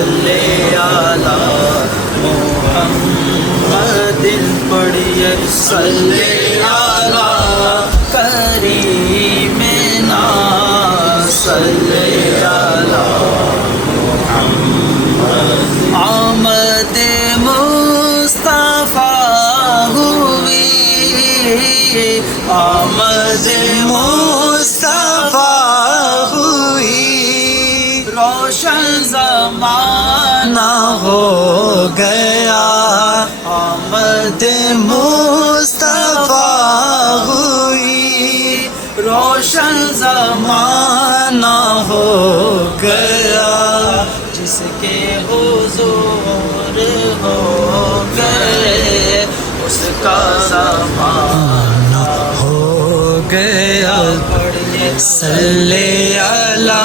صلی علی محمد پڑھیے صلی علی کریمنا صلی علی آمد مصطفیٰ ہوئی آمد مصطفیٰ ہوئی روشن زمانہ ہو گیا آمد مصطفیٰ ہوئی روشن زمانہ ہو گیا جس کے حضور ہو گئے اس کا زمانہ ہو گیا پڑھیے صلی علی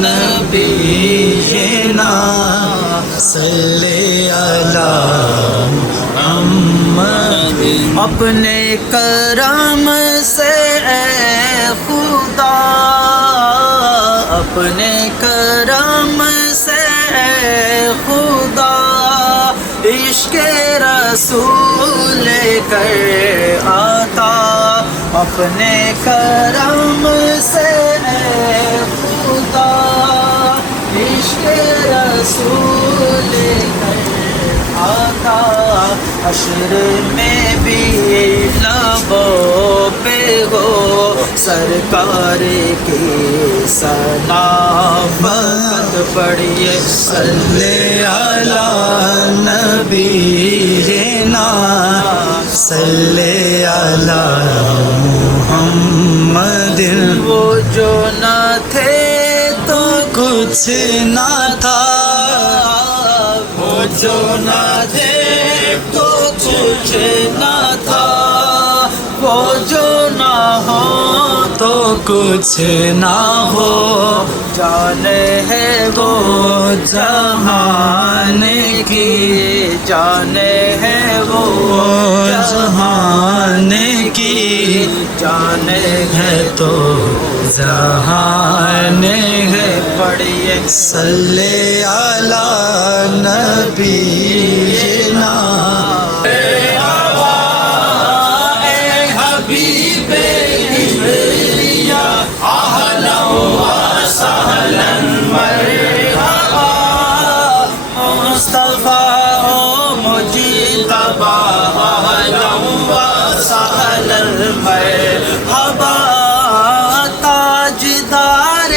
نبینا صلی علی محمد اپنے کرم سے اے خدا اپنے کرم سے اے خدا عشق رسول لے کر آتا اپنے کرم سے اے خدا عشق رسول لے کر آتا حشر میں بھی لبوں پہ ہو سرکار کی ثنا فقط پڑھیے صلی علی نبینا صلی علی محمد وہ جو نہ تھے تو کچھ نہ تھا وہ جو نہ تھے تو کچھ نہ تھا وہ جو نہ ہو تو کچھ نہ ہو جانے ہے وہ جہان کی جانے ہے وہ جہان کی جانے ہے تو جہان ہے پڑھیے صلی علی نبینا مرحبا تاجدار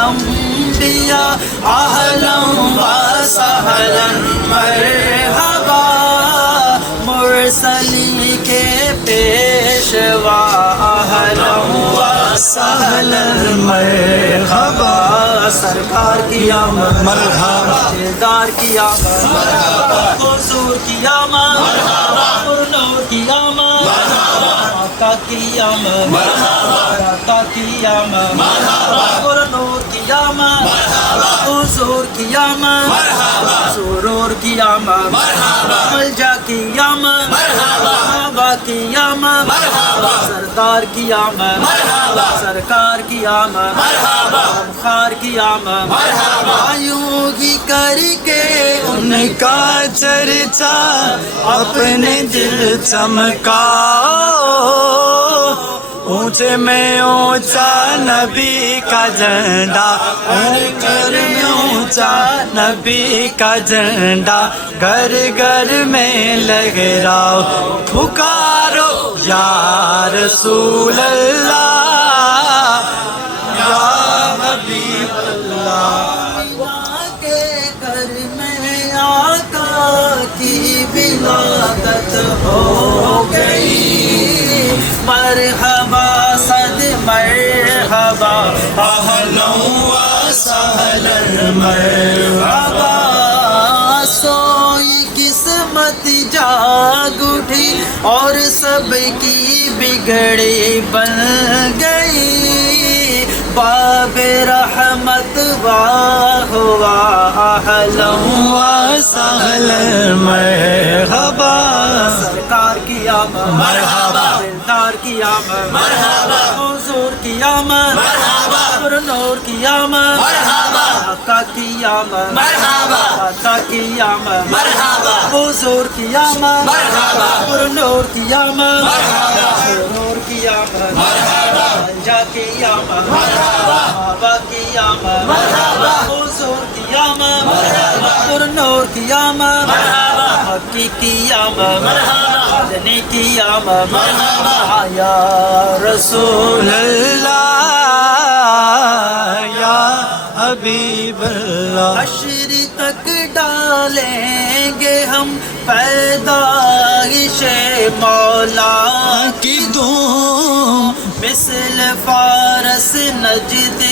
انبیاء اہلا و سہلا مرحبا مرسلی کے پیشوا اہلا و سہلا مرحبا سرکار کی آمد مرحبا دلدار کی آمد مرحبا حضور کی آمد مرحبا نور کی آمد مرحبا آقا کی آمد مرحبا آقا کی آمد مرحبا نور کی آمد مرحبا حضور کی آمد مرحبا سرور کی آمد مرحبا ملجا کی آمد مرحبا بابا کی آمد مرحبا سردار کی آمد مرحبا سرکار کی آمد مرحبا خار کی آمد مرحبا یوں ہی کر کے ان کا چرچا اپنے دل چمکاؤ اونچے میں اونچا نبی کا جھنڈا گھر میں اونچا نبی کا جھنڈا گھر گھر میں لہراؤ پکارو یا رسول اللہ یا حبیب اللہ کے گھر میں آقا کی ولادت ہو گئی مرحبا صد مرحبا اہلا و سہلا مرحبا سوئی قسمت جاگ اٹھی اور سب کی بگڑی بن گئی باب رحمت واہ واہ اہلا و سہلا مرحبا سرکار کی آمد مرحبا دلدار کی آمد مرحبا حضور کی آمد مرحبا پر نور کی آمد مرحبا آقا کی آمد مرحبا آقا کی آمد مرحبا حضور کی آمد مرحبا پر نور کی آمد مرحبا نور کی آمد مرحبا جا کی آمد مرحبا بابا کی آمد مرحبا حضور کی آمد مرحبا پر نور کی آمد مرحبا حقی کی آمد مرحبا مدنی کی آمد مرحبا یا رسول اللہ یا حبیب اللہ حشر تک ڈالیں گے ہم پیدائش مولا کی دھوم مثل فارس نجد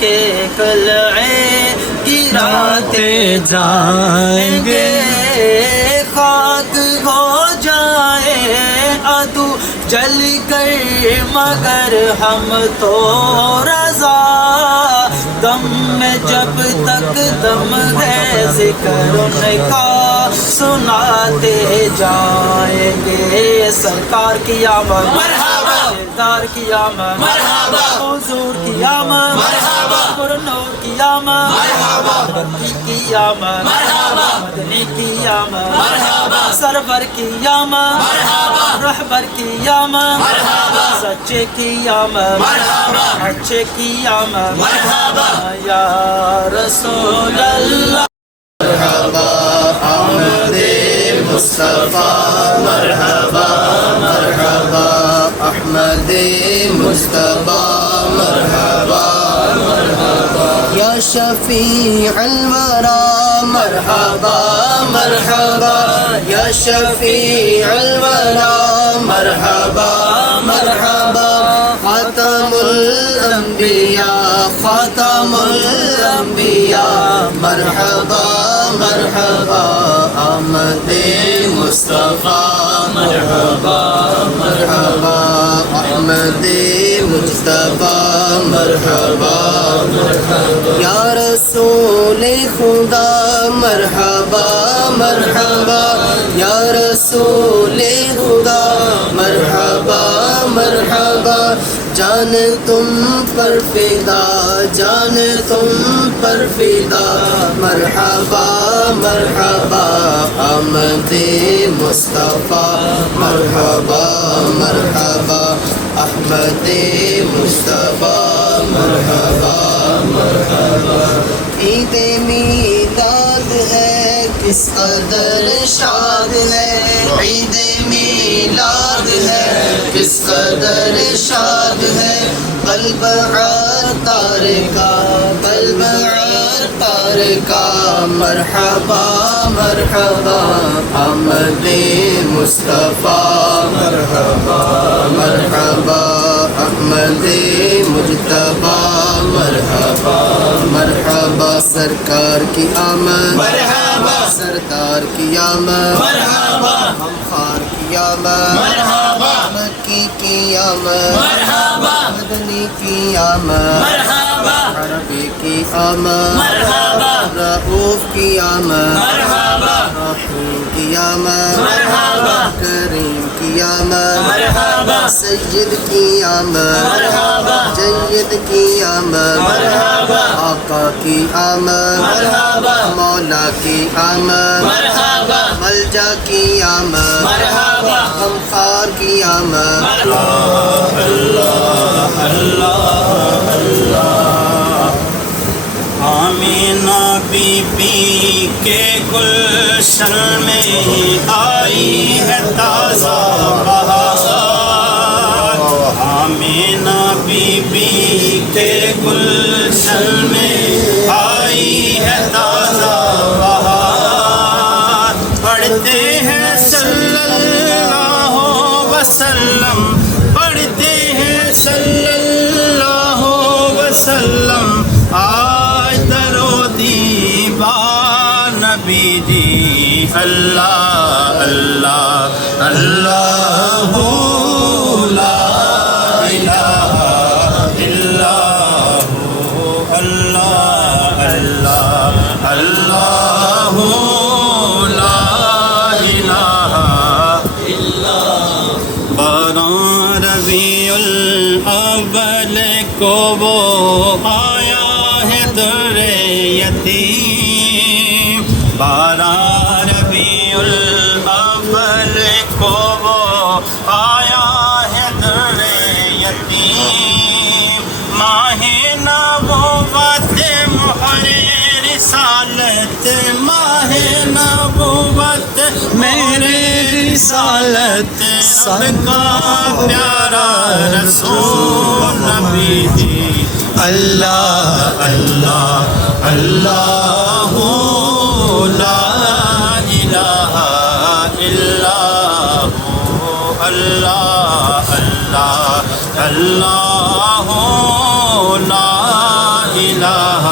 کے قلعے گراتے جائیں گے خاک ہو جائے عدو جل کر مگر ہم تو رضا دم میں جب تک دم ہے ذکر ان کا سناتے جائیں گے سرکار کی آمد مرحبا سردار کی آمد مرحبا حضور کی آمد مرحبا پر نور کی آمد مرحبا حقی کی آمد مرحبا مدنی کی آمد مرحبا سرور کی آمد مرحبا رہبر کی آمد مرحبا سچے کی آمد مرحبا اچھے کی آمد مرحبا یا رسول اللہ مرحبا احمد مصطفیٰ مرحبا مرحبا احمد مصطفیٰ مرحبا مرحبا یا شفیع الورى مرحبا مرحبا یا شفیع الورى مرحبا مرحبا خاتم الانبیاء خاتم الانبیاء مرحبا مرحبا احمد مصطفیٰ مرحبا مرحبا احمد مصطفیٰ مرحبا مرحبا یا رسول خدا مرحبا مرحبا یا رسول خدا مرحبا مرحبا جان تم پر فدا جان تم پر فدا مرحبا مرحبا احمد مصطفیٰ مرحبا مرحبا احمد مصطفیٰ مرحبا مرحبا عید میلاد ہے کس قدر شاد ہے عید میلاد ہے کس قدر شاد ہے قلب عطار کا قلب عطار کا مرحبا مرحبا احمد مصطفیٰ مرحبا مرحبا احمد مجتبیٰ مرحبا مرحبا سرکار کی آمد مرحبا سردار کی آمد مرحبا ہمخوار کی آمد مرحبا مکی کی آمد مرحبا مدنی کی آمد مرحبا عربی کی آمد مرحبا رؤوف کی آمد مرحبا رحیم کی آمد مرحبا کریم کی آمد مرحبا سید کی آمد مرحبا جید کی آمد مرحبا آقا کی آمد مرحبا مولا کی آمد مرحبا ملجا کی آمد مرحبا غمخوار کی آمد اللہ اللہ اللہ اللہ آمینہ بی بی کے گلشن میں آئی ہے تازہ بہار آمینہ بی بی کے گلشن میں آئی ہے تازہ بہار پڑھتے ہیں صلی اللہ وسلم پڑھتے ہیں صلی اللہ وسلم آج درو دیوار نبی دی اللہ اللہ اللہ لا الہ الا ہو اللہ اللہ اللہ لا الہ الا بارہ ربیع الاول کو وہ 12 ربیع الاول کو وہ آیا ہے در یتیم، ماہ نبوت مہر رسالت، ماہ نبوت مہر رسالت، سب کا پیارا رسول نبی جی۔ اللہ اللہ اللہ لا الہ الا ہو، اللہ اللہ اللہ لا الہ۔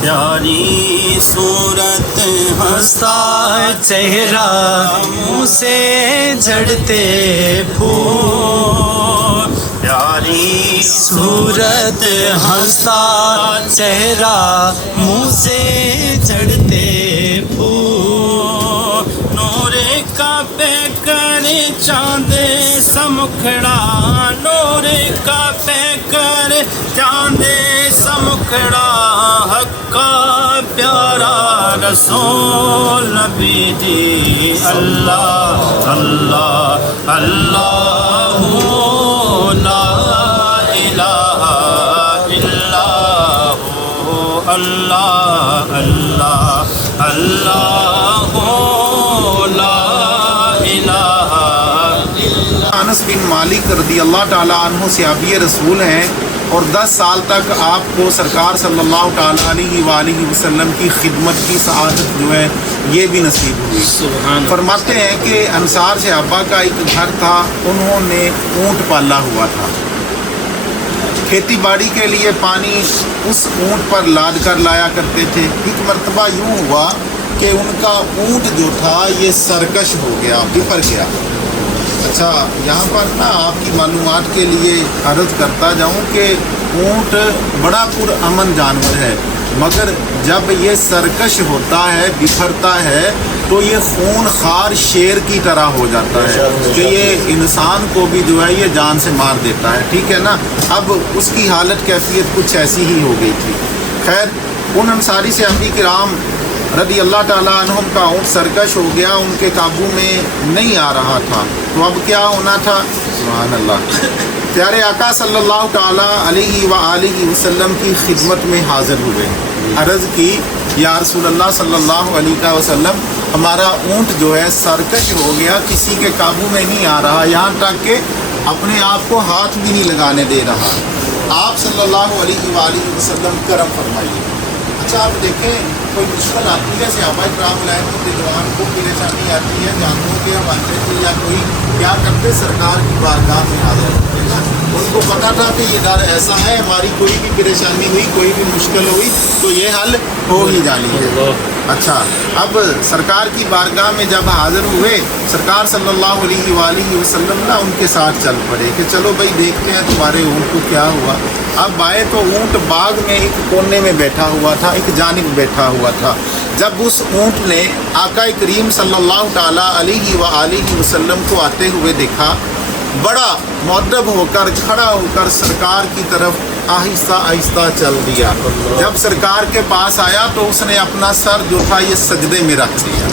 پیاری صورت ہنستا چہرہ، منہ سے جھڑتے پھول، پیاری صورت ہنستا چہرہ، منہ سے جھڑتے پھول، نور کا پیکر چاند سمکھڑا، نور کا پیکر چاند سمکھڑا، حق کا پیارا رسول نبی جی۔ اللہ اللہ اللہ لا الہ الا ہو، اللہ اللہ اللہ لا الہ۔ انس بن مالک رضی اللہ تعالیٰ عنہ صحابی رسول ہیں، اور 10 سال تک آپ کو سرکار صلی اللہ تعالیٰ علیہ وآلہ وسلم کی خدمت کی سعادت جو ہے یہ بھی نصیب ہوئی۔ فرماتے ہیں کہ انصار صحابہ کا ایک گھر تھا، انہوں نے اونٹ پالا ہوا تھا، کھیتی باڑی کے لیے پانی اس اونٹ پر لاد کر لایا کرتے تھے۔ ایک مرتبہ یوں ہوا کہ ان کا اونٹ جو تھا یہ سرکش ہو گیا، بفر گیا۔ اچھا، یہاں پر نا آپ کی معلومات کے لیے عرض کرتا جاؤں کہ اونٹ بڑا پرامن جانور ہے، مگر جب یہ سرکش ہوتا ہے، بکھرتا ہے، تو یہ خون خوار شیر کی طرح ہو جاتا ہے کہ یہ انسان کو بھی جو ہے یہ جان سے مار دیتا ہے، ٹھیک ہے نا۔ اب اس کی حالت کیفیت کچھ ایسی ہی ہو گئی تھی۔ خیر، ان انصاری صحابی کرام رضی اللہ تعالیٰ عنہم کا اونٹ سرکش ہو گیا، ان کے قابو میں نہیں آ رہا تھا، تو اب کیا ہونا تھا؟ سبحان اللہ۔ پیارے آقا صلی اللہ تعالیٰ علیہ وآلہ وسلم کی خدمت میں حاضر ہوئے، عرض کی یا رسول اللہ صلی اللہ علیہ وسلم، ہمارا اونٹ جو ہے سرکش ہو گیا، کسی کے قابو میں نہیں آ رہا، یہاں تک کہ اپنے آپ کو ہاتھ بھی نہیں لگانے دے رہا۔ آپ صلی اللہ علیہ وآلہ وسلم کرم فرمائیے۔ اچھا، آپ دیکھیں کوئی مشکل آتی ہے صحابہ کرام علیہ رضوان کو، پریشانی آتی ہے جانوروں کے حوالے سے یا کوئی، کیا کرتے؟ سرکار کی بارگاہ میں حاضر ہوتے نا۔ ان کو پتہ تھا کہ یہ ڈر ایسا ہے، ہماری کوئی بھی پریشانی ہوئی، کوئی بھی مشکل ہوئی تو یہ حل ہو ہی جانی ہے۔ اچھا، اب سرکار کی بارگاہ میں جب حاضر ہوئے، سرکار صلی اللہ علیہ وآلہ وسلم نا ان کے ساتھ چل پڑے کہ چلو بھائی دیکھتے ہیں تمہارے اونٹ کو کیا ہوا۔ اب آئے تو اونٹ باغ میں ایک کونے میں بیٹھا ہوا تھا، ایک جانب بیٹھا ہوا تھا۔ جب اس اونٹ نے آقا کریم صلی اللہ تعالیٰ علیہ وآلہ وسلم کو آتے ہوئے دیکھا، بڑا مؤدب ہو کر کھڑا ہو کر سرکار کی طرف آہستہ آہستہ چل دیا۔ جب سرکار کے پاس آیا تو اس نے اپنا سر جو تھا یہ سجدے میں رکھ دیا،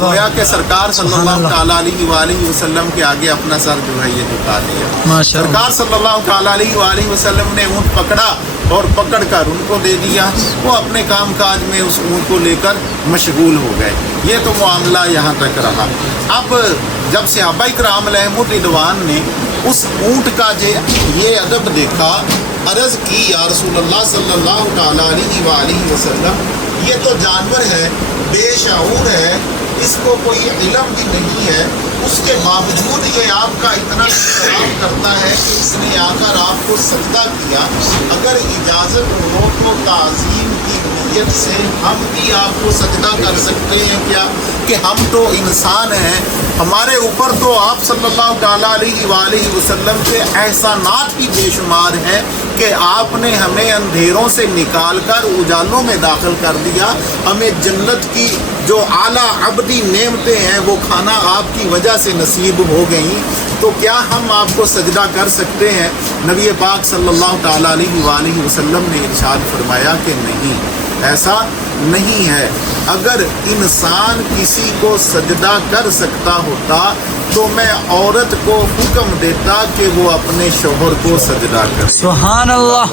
گویا کہ سرکار صلی اللہ تعالیٰ علیہ وآلہ وسلم کے آگے اپنا سر جو ہے یہ جھکا دیا۔ سرکار صلی اللہ تعالیٰ علیہ وآلہ وسلم نے اونٹ پکڑا اور پکڑ کر ان کو دے دیا، وہ اپنے کام کاج میں اس اونٹ کو لے کر مشغول ہو گئے۔ یہ تو معاملہ یہاں تک رہا۔ اب جب صحابہ کرام علیہم الرضوان نے اس اونٹ کا یہ ادب دیکھا، عرض کی یا رسول اللہ صلی اللہ تعالیٰ علیہ وآلہ وسلم، یہ تو جانور ہے، بے شعور ہے، اس کو کوئی علم بھی نہیں ہے، اس کے باوجود یہ آپ کا اتنا احترام کرتا ہے کہ اس نے آ کر آپ کو سجدہ کیا۔ اگر اجازت ہو تو تعظیم کی نیت سے ہم بھی آپ کو سجدہ کر سکتے ہیں کیا؟ کہ ہم تو انسان ہیں، ہمارے اوپر تو آپ صلی اللہ تعالیٰ علیہ وآلہ وسلم کے احسانات ہی بے شمار ہیں کہ آپ نے ہمیں اندھیروں سے نکال کر اجالوں میں داخل کر دیا، ہمیں جنت کی جو اعلیٰ ابدی نعمتیں ہیں وہ کھانا آپ کی وجہ سے نصیب ہو گئیں، تو کیا ہم آپ کو سجدہ کر سکتے ہیں؟ نبی پاک صلی اللہ تعالیٰ علیہ وآلہ وسلم نے ارشاد فرمایا کہ نہیں، ایسا نہیں ہے. اگر انسان کسی کو سجدہ کر سکتا ہوتا تو میں عورت کو حکم دیتا کہ وہ اپنے شوہر کو سجدہ کرے. سبحان اللہ.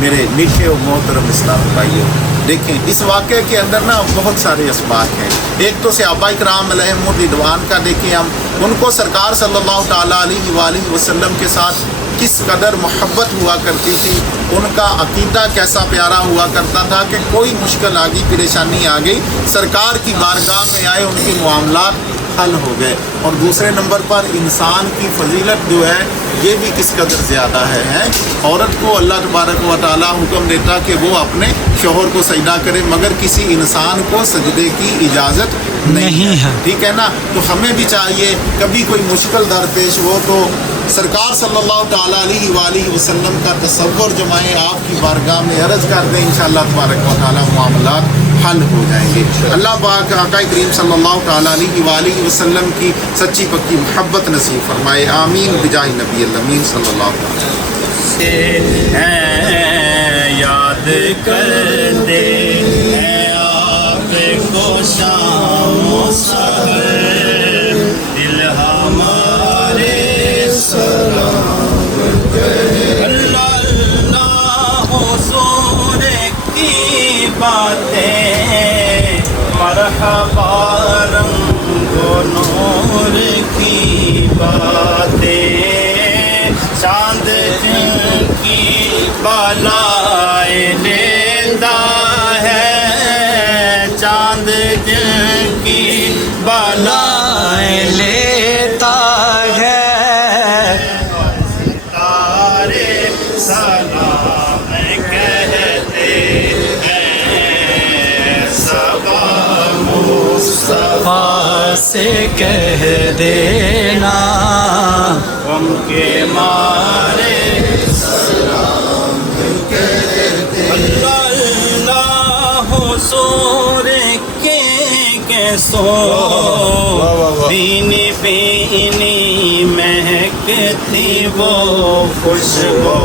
میرے میٹھے و محترم اسلام بھائیوں، دیکھیں اس واقعے کے اندر نا بہت سارے اسباق ہیں. ایک تو صحابہ کرام علیہم الرضوان کا دیکھیں ہم، ان کو سرکار صلی اللہ تعالیٰ علیہ وآلہ وسلم کے ساتھ کس قدر محبت ہوا کرتی تھی، ان کا عقیدہ کیسا پیارا ہوا کرتا تھا کہ کوئی مشکل آ گئی، پریشانی آ گئی، سرکار کی بارگاہ میں آئے، ان کے معاملات حل ہو گئے. اور دوسرے نمبر پر انسان کی فضیلت جو ہے یہ بھی کس قدر زیادہ ہے. عورت کو اللہ تبارک و تعالیٰ حکم دیتا کہ وہ اپنے شوہر کو سجدہ کرے، مگر کسی انسان کو سجدے کی اجازت نہیں ہے. ٹھیک ہے نا. تو ہمیں بھی چاہیے کبھی کوئی مشکل درپیش ہو تو سرکار صلی اللہ تعالیٰ علیہ وآلہ وسلم کا تصور جمائیں، آپ کی بارگاہ میں عرض کر دیں، انشاءاللہ تبارک و تعالیٰ معاملات حل ہو جائیں گے. اللہ پاک آقا کریم صلی اللہ تعالیٰ علیہ وآلہ وسلم کی سچی پکی محبت نصیب فرمائے. آمین بجاہ نبی الامین صلی اللہ علیہ وسلم. یاد کرتے ہیں آپ کو شام و سحر، دل ہمارے سلام کرے. اللہ اللہ حضور کی باتیں، مرحبا رنگ و نور کی باتیں، چاند جن کی بالائے لیتا ہے، چاند جن کی بالائے لیتا ہے، ستارے سلام کہتے ہیں، صبا مصطفیٰ سے کہہ دینا، غم کے مارے سلام کہتے. اللہ اللہ حضور کے سو بینی بینی مہکتی وہ خوشبو.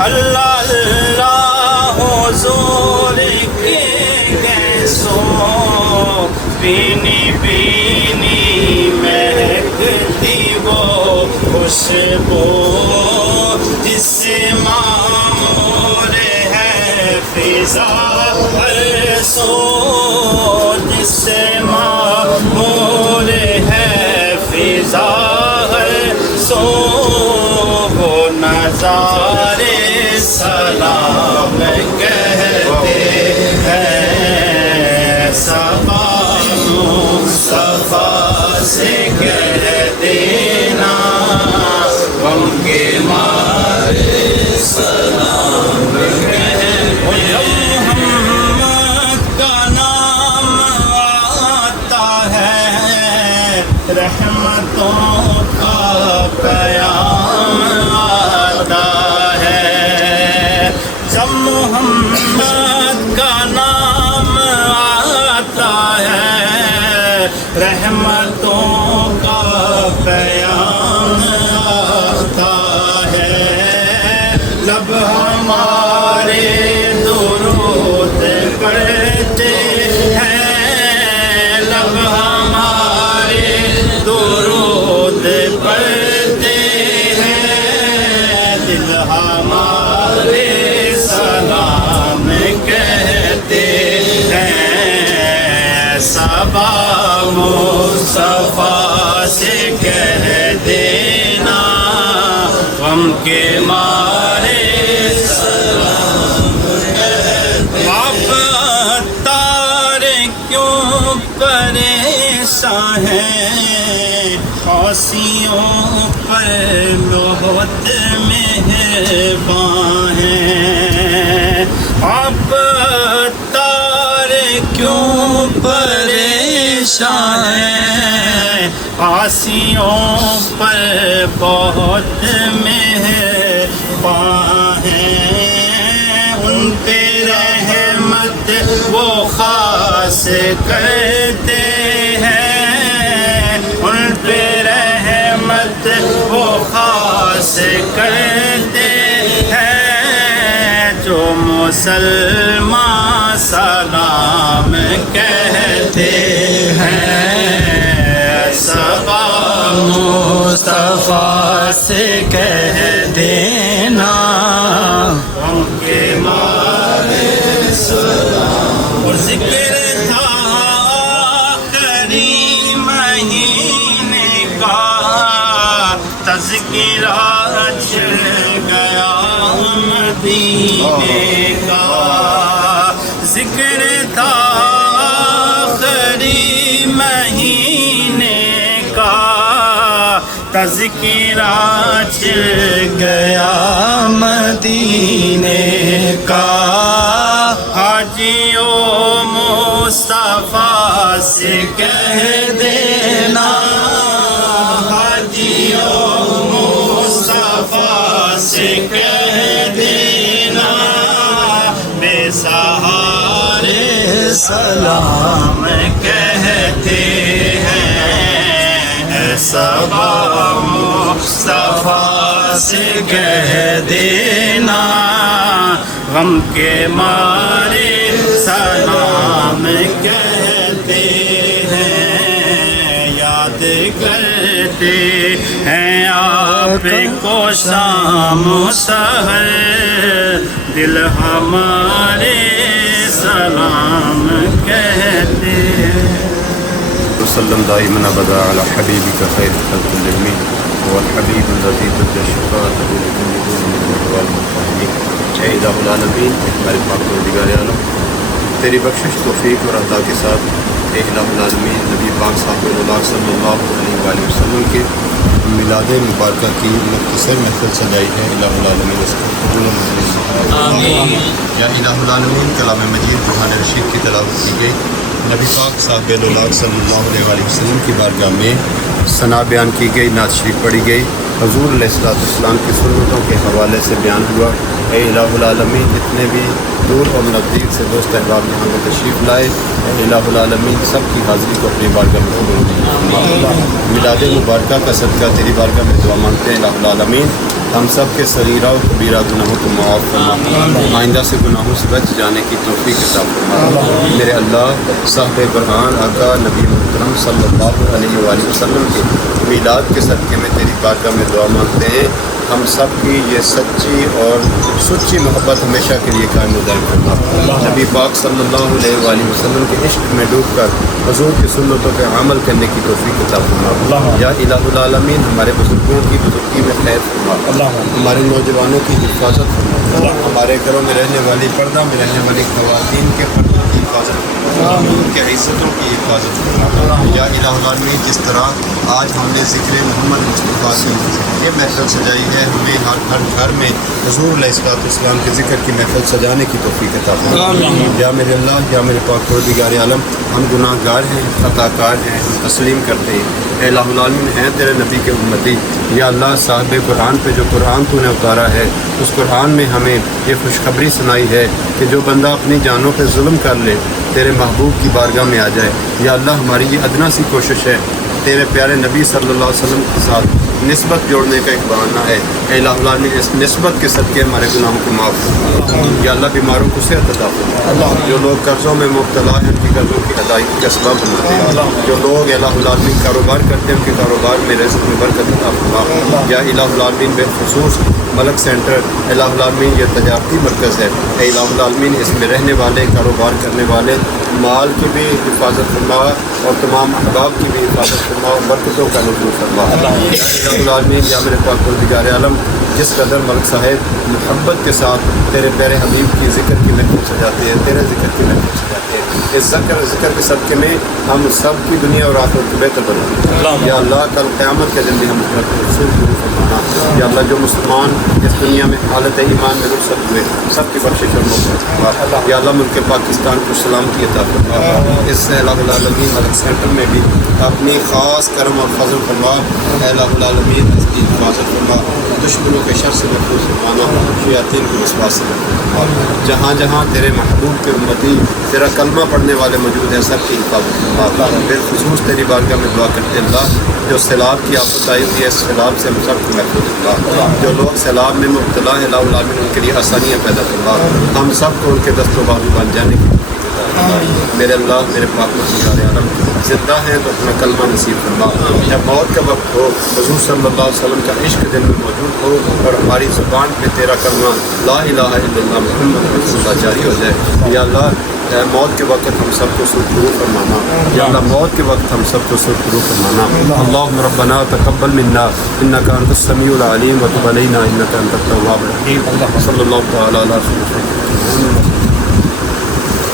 اللہ اللہ حضور کے سو بینی بینی مہکتی وہ خوشبو، جس سے معمور ہے فضا ہر سو، جس سے معمور ہے فضا ہر سو، وہ نظارے سلام کہتے ہیں، صبا مصطفیٰ سے کہہ دینا، غم کے مارے سلام کہتے. محمد کا نام آتا ہے، رحمتوں کا پیام آتا ہے. جب محمد کا نام آتا ہے، رحمتوں کا پیام آتا ہے. لب ہمارے درود پڑھتے ہیں، لب ہمارے درود پڑھتے ہیں، دل ہمارے سلام کہتے ہیں. صبا مصطفیٰ سے کہہ دینا، غم کے مارے سلام کہتے. آپ تارے کیوں پریشان ہیں، خاصیوں پر بہت مہربان ہیں. آپ تارے کیوں پریشان ہیں، عاصیوں پر بہت مہربان ہیں. ان پہ رحمت وہ خاص کرتے ہیں، ان پہ رحمت وہ خاص کرتے ہیں، جو مسلمان سلام کہتے ہیں، صبا مصطفیٰ سے کہہ دینا غم کے مارے سلام. اور ذکر تھا آخری مہینے کا، تذکرہ چڑھ گیا مدینے کا. ذکر تھا آخری مہینے کا، تذکرہ چڑھ گیا مدینے کا. حاجیو مصطفیٰ سے کہہ دینا، حاجیو مصطفیٰ سے کہہ دینا، بے سہارے سلام کہتے ہیں، صبا مصطفیٰ سے کہہ دینا، غم کے مارے سلام کہتے ہیں. یاد کرتے ہیں آپ کو شام و سحر، دل ہمارے سلام کہتے ہیں. وسلم دائما ابدا على حبيبك خير خلق الجميع هو الحبيب الذي ترجى الشفاعة لكل دون من والمطمئنين. اے الہ العالمین، ہمارے پاک پروردگار عالم، تیری بخشش توفیق اور عطا کے ساتھ اے الہ العالمین نبی پاک صاحب اللہ صلی اللہ علیہ وآلہ وسلم کے میلاد مبارکہ کی مختصر محفل سجائی ہے. الہ العالمین اس کو قبول منظور آمین. یا الہ العالمین کلام مجید قرآن رشید کی تلاوت کی گئی، نبی پاک صاحب اللہ صلی اللہ علیہ وسلم کی بارگاہ میں ثنا بیان کی گئی، نعت شریف پڑھی گئی، حضور علیہ السلام کی سنتوں کے حوالے سے بیان ہوا. اے الہ العالمین جتنے بھی دور اور نزدیک سے دوست احباب یہاں کو تشریف لائے، اے الہ العالمین سب کی حاضری کو اپنی بارگاہ میں قبول فرما. میلاد مبارکہ کا صدقہ تیری بارگاہ میں دعا مانگتے ہیں الہ العالمین ہم سب کے صغیرہ و کبیرہ گناہوں کو معاف فرما، آئندہ سے گناہوں سے بچ جانے کی توفیق عطا فرما. میرے اللہ صاحب قرآن آقا نبی محترم صلی اللہ علیہ وآلہ وسلم کے میلاد کے صدقے میں تیری بارگاہ میں دعا مانگتے ہیں ہم سب کی یہ سچی اور سچی محبت ہمیشہ کے لیے قائم و دائم فرما. نبی پاک صلی اللہ علیہ وآلہ وسلم کے عشق میں ڈوب کر حضور کی سنتوں پہ عمل کرنے کی توفیق عطا فرما. یا الہ العالمین ہمارے بزرگوں کی بزرگی میں خیر فرما، ہمارے نوجوانوں کی حفاظت فرما، ہمارے گھروں میں رہنے والی پردہ میں رہنے والی خواتین کے پردوں کی حفاظت فرما، ان کے عزتوں کی حفاظت فرما. یا الہ العالمین جس طرح آج ہم نے ذکر محمد مصطفیٰ سے یہ محفل سجائی ہے، ہمیں ہر گھر میں حضور علیہ السلام کے ذکر کی محفل سجانے کی توفیق عطا فرما. یا میرے اللہ، یا میرے پاک پروردگار عالم، ہم گناہ گار ہیں، خطا کار ہیں، ہم تسلیم کرتے ہیں. اے الہ العالمین ہیں تیرے نبی کے امتی. یا اللہ صاحب قرآن پہ جو قرآن تو نے اتارا ہے اس قرآن میں ہمیں یہ خوشخبری سنائی ہے کہ جو بندہ اپنی جانوں پہ ظلم کر لے تیرے محبوب کی بارگاہ میں آ جائے. یا اللہ ہماری یہ ادنا سی کوشش ہے تیرے پیارے نبی صلی اللہ علیہ وسلم کے ساتھ نسبت جوڑنے کا ایک بہانہ ہے. اے الہ العالمین اس نسبت کے صدقے ہمارے گناہوں کو معاف فرما. یا اللہ بیماروں کو صحت عطا فرما، جو لوگ قرضوں میں مبتلا ہیں ان کی قرضوں کی ادائیگی کا سبب بنتے ہیں، جو لوگ الہ العالمین کاروبار کرتے ہیں ان کے کاروبار میں رزق میں برکت عطا فرما. یا الہ العالمین بالخصوص ملک سینٹر الہ العالمین یہ تجارتی مرکز ہے. اے الہ العالمین اس میں رہنے والے کاروبار کرنے والے مال کی بھی حفاظت فرما اور تمام احباب کی بھی حفاظت فرما اور برکتوں کا نزول فرما. یا الہ العالمین یا میرے پاک پروردگار عالم جس قدر ملک صاحب محبت کے ساتھ تیرے پیارے حبیب کی ذکر کی محفل سجاتے ہیں، تیرے ذکر کی محفل سجاتے ہیں، اس ذکر کے صدقے میں ہم سب کی دنیا اور آخرت کو بہتر بنا. یا اللہ کل قیامت کے دن بھی ہم رسول ضرور فرمانا. یا اللہ جو مسلمان اس دنیا میں حالت ایمان میں رخصت ہوئے سب کی بخشش اور مغفرت فرما. یا اللہ ملک پاکستان کو سلامتی عطا فرما. اس الہ العالمین ملک سینٹر میں بھی اپنی خاص کرم اور فضل فرما. الہ العالمین اس کی حفاظت فرما، دشمنوں کے شر سے محفوظ فرمانا، شیاطین کے وسواس سے محفوظ فرما. جہاں جہاں تیرے محبوب کے امتی تیرا کلمہ پڑھ پڑھنے والے موجود ہیں سب کی حفاظت فرما. بالخصوص تیری بارگاہ میں دعا کرتے ہیں اللہ جو سیلاب کی آفت آئی ہوئی ہے اس سیلاب سے ہم سب کو محفوظ فرما. جو لوگ سیلاب میں مبتلا ہے اللہ العالمین ان کے لیے آسانیاں پیدا فرما. ہم سب کو ان کے دست و بازو بن جانے کی میرے اللہ میرے پاک مختار عالم زندہ ہیں تو اپنا کلمہ نصیب فرما. جب موت کا وقت ہو حضور صلی اللہ علیہ وسلم کا عشق دل میں موجود ہو اور ہماری زبان پہ تیرا کلمہ لا الہ الا اللہ محمد رسول اللہ جاری ہو جائے. یا اللہ موت کے وقت ہم سب کو سرخرو فرمانا. یا اللہ موت کے وقت ہم سب کو سرخرو فرمانا. اللہم ربنا تقبل منا انک انت السمیع العلیم وتب علینا انک انت التواب الرحیم. صلی اللہ تعالی علی رسول اللہ.